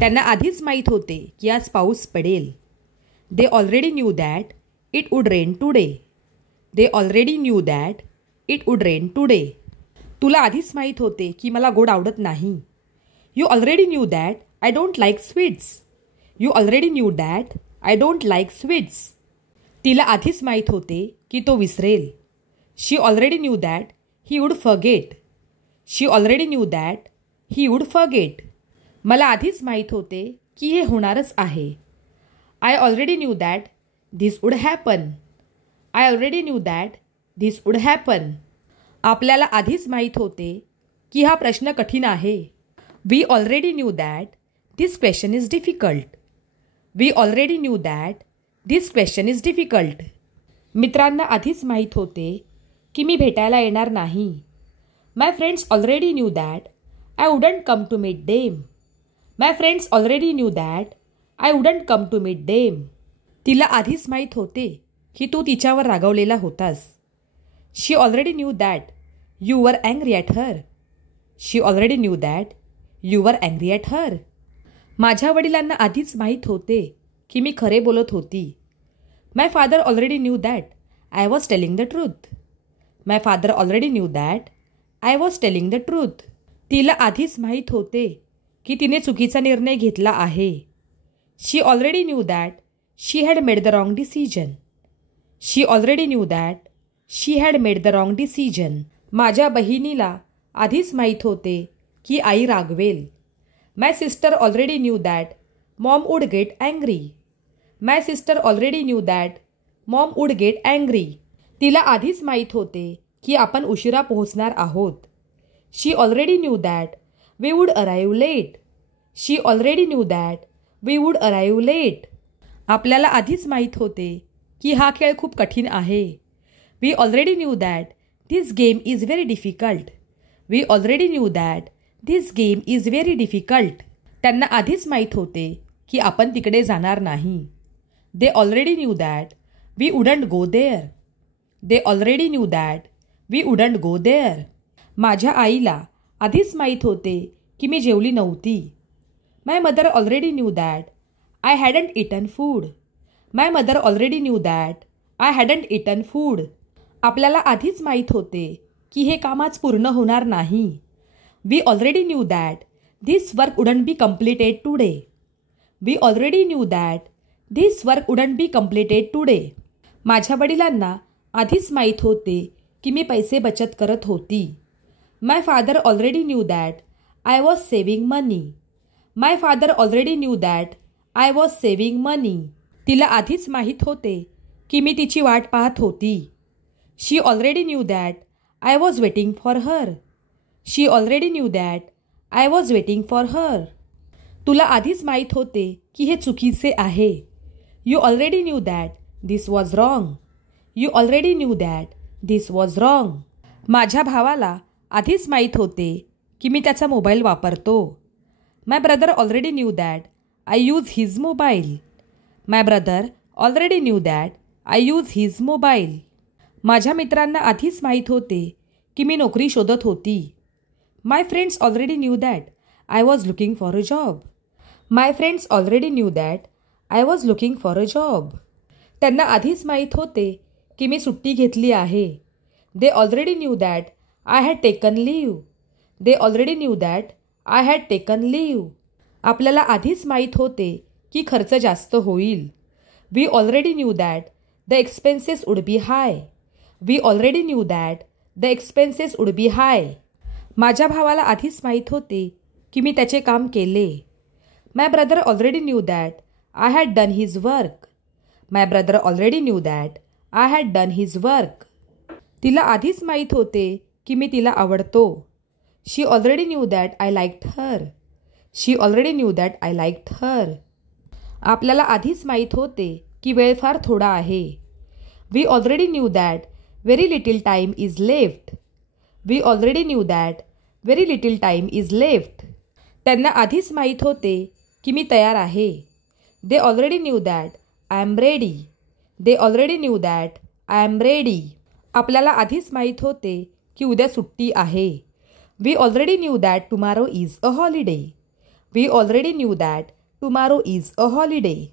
त्यांना आधीच माहीत होते की आज पाऊस पडेल. दे already knew that it would rain today. They already knew that it would rain today. तुला आधीच माहीत होते की मला गोड आवडत नाही. You already knew that I don't like sweets. You already knew that I don't like sweets. तिला आधीच माहीत होते की तो visceral. She already knew that he would forget. She already knew that he would forget. मला आधीच माहीत होते की हे होणारच आहे. I already knew that this would happen. I already knew that this would happen. आपल्याला आधीच माहीत होते की हा प्रश्न कठीण आहे. We already knew that this question is difficult. We already knew that this question is difficult. मित्रांना आधीच माहीत होते की मी भेटायला येणार नाही. My friends already knew that I wouldn't come to meet them. My friends already knew that I wouldn't come to meet them. तिला आधीच माहीत होते की तू तिच्यावर रागावलेला होतास. She already knew that you were angry at her. She already knew that you were angry at her. माझ्या वडिलांना आधीच माहीत होते की मी खरे बोलत होती. My father already knew that I was telling the truth. My father already knew that I was telling the truth. तिला आधीच माहीत होते की तिने चुकीचा निर्णय घेतला आहे. She already knew that she had made the wrong decision. She already knew that she had made the wrong decision. माझ्या बहिणीला आधीच माहीत होते की आई रागवेल. My sister already knew that mom would get angry. My sister already knew that mom would get angry. तिला आधीच माहीत होते की आपण उशिरा पोहोचणार आहोत. She already knew that we would arrive late. She already knew that we would arrive late. आपल्याला आधीच माहीत होते की हा खेळ खूप कठीण आहे. We already knew that this game is very difficult. We already knew that this game is very difficult. त्यांना आधीच माहीत होते की आपण तिकडे जाणार नाही. They already knew that we wouldn't go there. They already knew that we wouldn't go there. माझ्या आईला आधीच माहीत होते की मी जेवली नव्हती. My mother already knew that I hadn't eaten food. My mother already knew that I hadn't eaten food. आपल्याला आधीच माहीत होते की हे काम आज पूर्ण होणार नाही. We already knew that this work wouldn't be completed today. We already knew that this work wouldn't be completed today. माझ्या वडिलांना आधीच माहीत होते की मी पैसे बचत करत होती. My father already knew that I was saving money. My father already knew that I was saving money. तिला आधीच माहीत होते की मी तिची वाट पाहत होती. She already knew that I was waiting for her. She already knew that I was waiting for her. तुला आधीच माहीत होते की हे चुकीचे आहे. You already knew that this was wrong. You already knew that this was wrong. माझ्या भावाला आधीच माहीत होते की मी त्याचा मोबाईल वापरतो. My brother already knew that I use his mobile. My brother already knew that I use his mobile. माझ्या मित्रांना आधीच माहीत होते की मी नोकरी शोधत होती. My friends already knew that I was looking for a job. My friends already knew that I was looking for a job. त्यांना आधीच माहीत होते की मी सुट्टी घेतली आहे. They already knew that I had taken leave. They already knew that I had taken leave. आपल्याला आधीच माहीत होते की खर्च जास्त होईल. We already knew that the expenses would be high. We already knew that the expenses would be high. माझ्या भावाला आधीच माहीत होते की मी त्याचे काम केले. My brother already knew that I had done his work. My brother already knew that I had done his work. तिला आधीच माहीत होते की मी तिला आवडतो. She already knew that I liked her. She already knew that I liked her. आपल्याला आधीच माहीत होते की वेळ फार थोडा आहे. We already knew that very little time is left. We already knew that very little time is left. त्यांना आधीच माहीत होते की मी तयार आहे. They already knew that I am ready. They already knew that I am ready. आपल्याला आधीच माहीत होते की उद्या सुट्टी आहे. We already knew that tomorrow is a holiday. We already knew that tomorrow is a holiday.